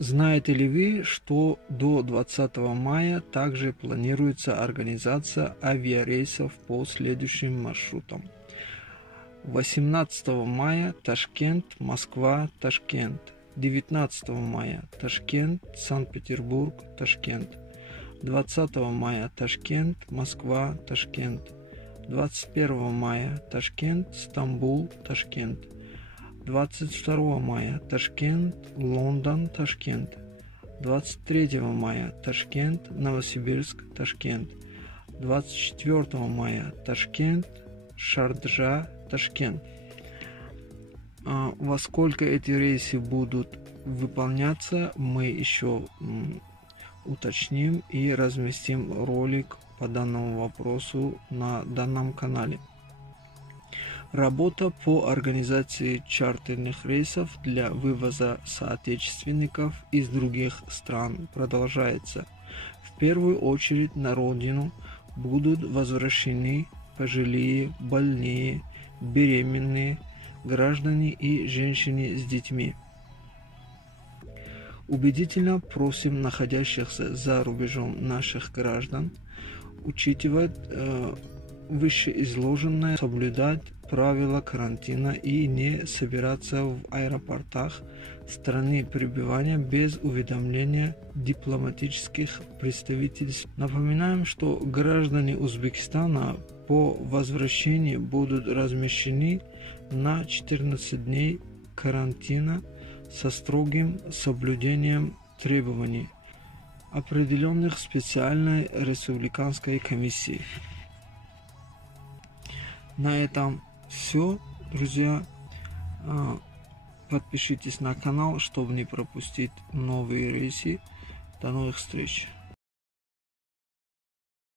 Знаете ли вы, что до 20 мая также планируется организация авиарейсов по следующим маршрутам? 18 мая Ташкент, Москва, Ташкент. 19 мая Ташкент, Санкт-Петербург, Ташкент. 20 мая Ташкент, Москва, Ташкент. 21 мая Ташкент, Стамбул, Ташкент. 22 мая Ташкент, Лондон, Ташкент. 23 мая Ташкент, Новосибирск, Ташкент. 24 мая Ташкент, Шарджа, Ташкент. Во сколько эти рейсы будут выполняться, мы еще уточним и разместим ролик по данному вопросу на данном канале. Работа по организации чартерных рейсов для вывоза соотечественников из других стран продолжается. В первую очередь на родину будут возвращены пожилые, больные, беременные, граждане и женщины с детьми. Убедительно просим находящихся за рубежом наших граждан учитывать вышеизложенное, соблюдать правила карантина и не собираться в аэропортах страны пребывания без уведомления дипломатических представительств. Напоминаем, что граждане Узбекистана по возвращении будут размещены на 14 дней карантина со строгим соблюдением требований, определенных специальной республиканской комиссией. На этом все, друзья. Подпишитесь на канал, чтобы не пропустить новые рейсы. До новых встреч!